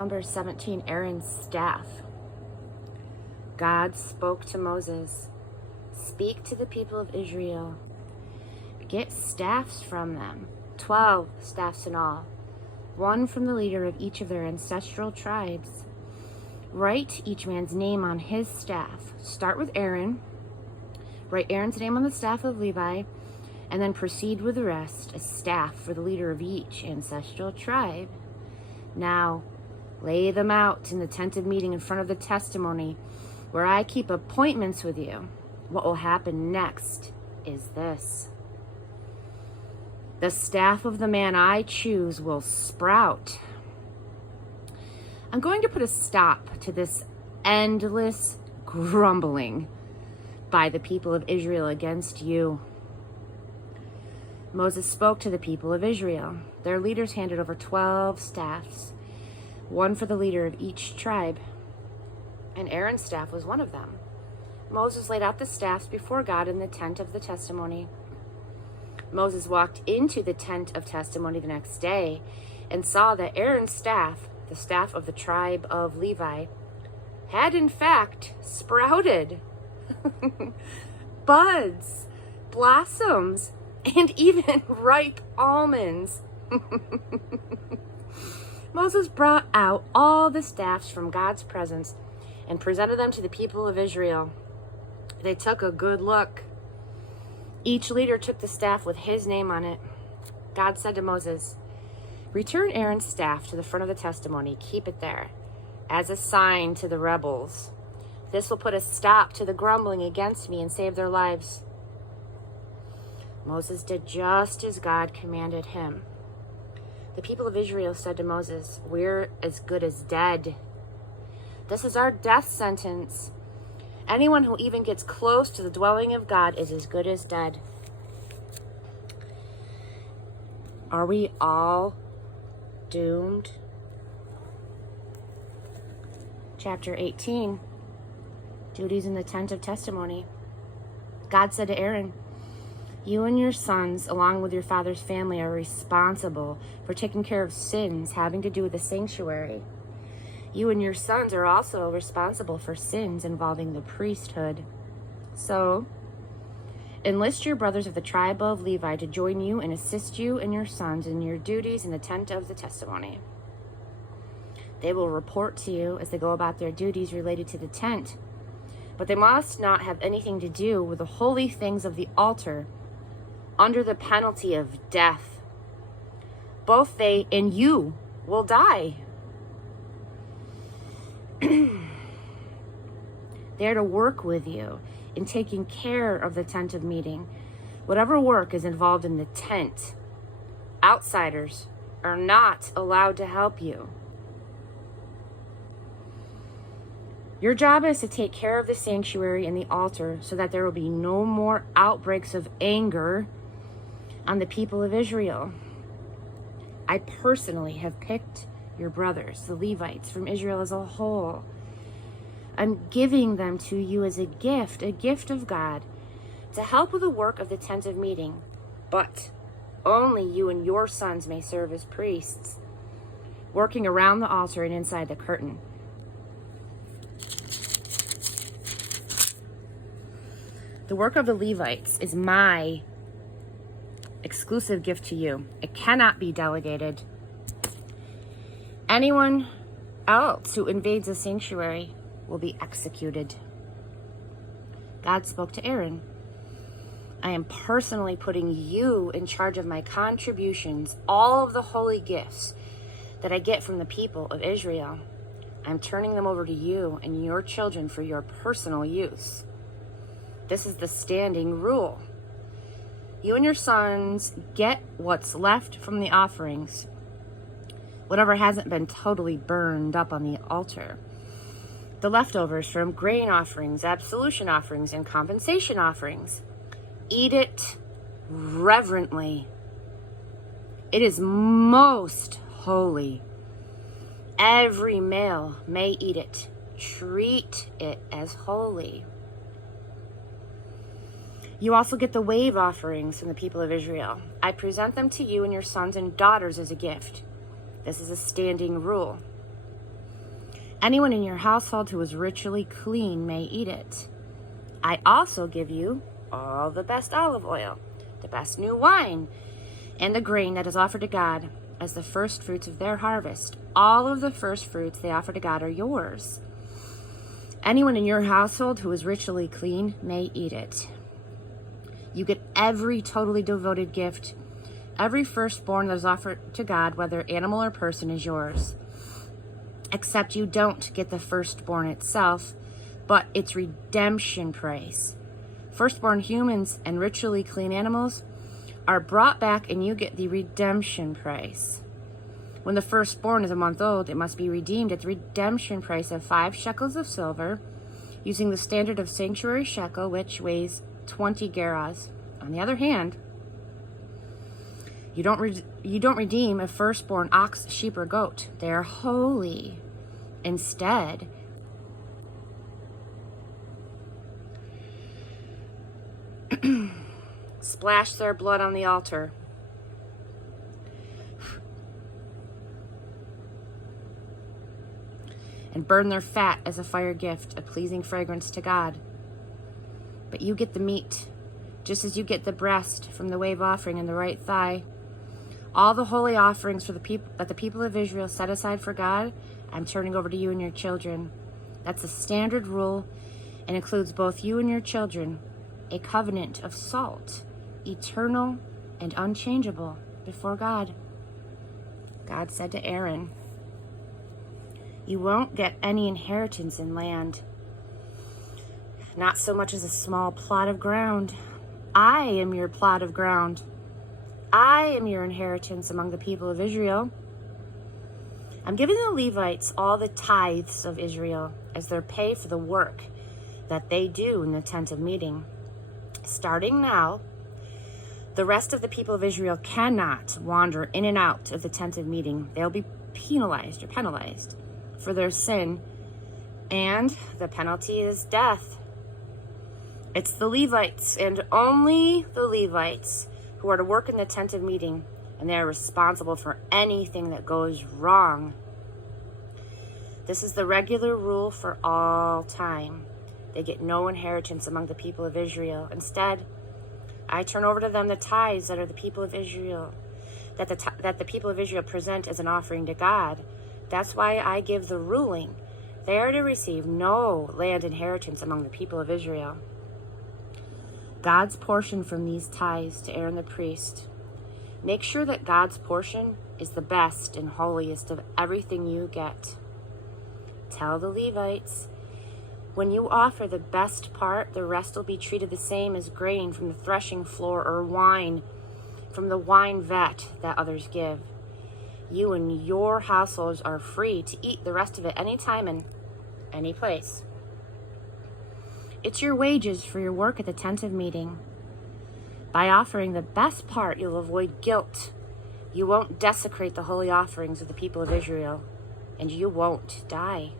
Number 17, Aaron's staff. God spoke to Moses, "Speak to the people of Israel. Get staffs from them, 12 staffs in all, one from the leader of each of their ancestral tribes. Write each man's name on his staff. Start with Aaron. Write Aaron's name on the staff of Levi, and then proceed with the rest, a staff for the leader of each ancestral tribe. Now, lay them out in the tent of meeting in front of the testimony, where I keep appointments with you. What will happen next is this: the staff of the man I choose will sprout." I'm going to put a stop to this endless grumbling by the people of Israel against you. Moses spoke to the people of Israel. Their leaders handed over 12 staffs, one for the leader of each tribe, and Aaron's staff was one of them. Moses laid out the staffs before God in the tent of the testimony. Moses walked into the tent of testimony the next day and saw that Aaron's staff, the staff of the tribe of Levi, had in fact sprouted buds, blossoms, and even ripe almonds. Moses brought out all the staffs from God's presence and presented them to the people of Israel. They took a good look. Each leader took the staff with his name on it. God said to Moses, "Return Aaron's staff to the front of the testimony. Keep it there as a sign to the rebels. This will put a stop to the grumbling against me and save their lives." Moses did just as God commanded him. The people of Israel said to Moses, "We're as good as dead. This is our death sentence. Anyone who even gets close to the dwelling of God is as good as dead." Are we all doomed? Chapter 18, duties in the tent of testimony. God said to Aaron, "You and your sons, along with your father's family, are responsible for taking care of sins having to do with the sanctuary. You and your sons are also responsible for sins involving the priesthood. So, enlist your brothers of the tribe of Levi to join you and assist you and your sons in your duties in the tent of the testimony. They will report to you as they go about their duties related to the tent, but they must not have anything to do with the holy things of the altar, under the penalty of death. Both they and you will die. They are to work with you in taking care of the tent of meeting. Whatever work is involved in the tent, outsiders are not allowed to help you. Your job is to take care of the sanctuary and the altar so that there will be no more outbreaks of anger on the people of Israel. I personally have picked your brothers, the Levites, from Israel as a whole. I'm giving them to you as a gift of God, to help with the work of the tent of meeting. But only you and your sons may serve as priests, working around the altar and inside the curtain. The work of the Levites is my exclusive gift to you. It cannot be delegated. Anyone else who invades the sanctuary will be executed." God spoke to Aaron, "I am personally putting you in charge of my contributions, all of the holy gifts that I get from the people of Israel. I'm turning them over to you and your children for your personal use. This is the standing rule. You and your sons get what's left from the offerings, whatever hasn't been totally burned up on the altar. The leftovers from grain offerings, absolution offerings, and compensation offerings. Eat it reverently. It is most holy. Every male may eat it. Treat it as holy. You also get the wave offerings from the people of Israel. I present them to you and your sons and daughters as a gift. This is a standing rule. Anyone in your household who is ritually clean may eat it. I also give you all the best olive oil, the best new wine, and the grain that is offered to God as the first fruits of their harvest. All of the first fruits they offer to God are yours. Anyone in your household who is ritually clean may eat it. You get every totally devoted gift. Every firstborn that is offered to God, whether animal or person, is yours. Except you don't get the firstborn itself, but its redemption price. Firstborn humans and ritually clean animals are brought back, and you get the redemption price. When the firstborn is a month old, it must be redeemed at the redemption price of 5 shekels of silver, using the standard of sanctuary shekel, which weighs 20 gerahs. On the other hand, you don't redeem a firstborn ox, sheep, or goat. They are holy. Instead, splash their blood on the altar. And burn their fat as a fire gift, a pleasing fragrance to God. But you get the meat, just as you get the breast from the wave offering and the right thigh. All the holy offerings for the people that the people of Israel set aside for God, I'm turning over to you and your children. That's a standard rule and includes both you and your children, a covenant of salt, eternal and unchangeable before God. God said to Aaron, you won't get any inheritance in land, not so much as a small plot of ground. I am your plot of ground. I am your inheritance among the people of Israel. I'm giving the Levites all the tithes of Israel as their pay for the work that they do in the tent of meeting. Starting now, the rest of the people of Israel cannot wander in and out of the tent of meeting. They'll be penalized for their sin, and the penalty is death. It's the Levites, and only the Levites, who are to work in the tent of meeting, and they are responsible for anything that goes wrong. This is the regular rule for all time. They get no inheritance among the people of Israel. Instead, I turn over to them the tithes that are the people of Israel, that the people of Israel present as an offering to God. That's why I give the ruling. They are to receive no land inheritance among the people of Israel. God's portion from these tithes to Aaron the priest. Make sure that God's portion is the best and holiest of everything you get. Tell the Levites, when you offer the best part, the rest will be treated the same as grain from the threshing floor or wine from the wine vat that others give. You and your households are free to eat the rest of it anytime and any place. It's your wages for your work at the tent of meeting. By offering the best part, you'll avoid guilt. You won't desecrate the holy offerings of the people of Israel, and you won't die.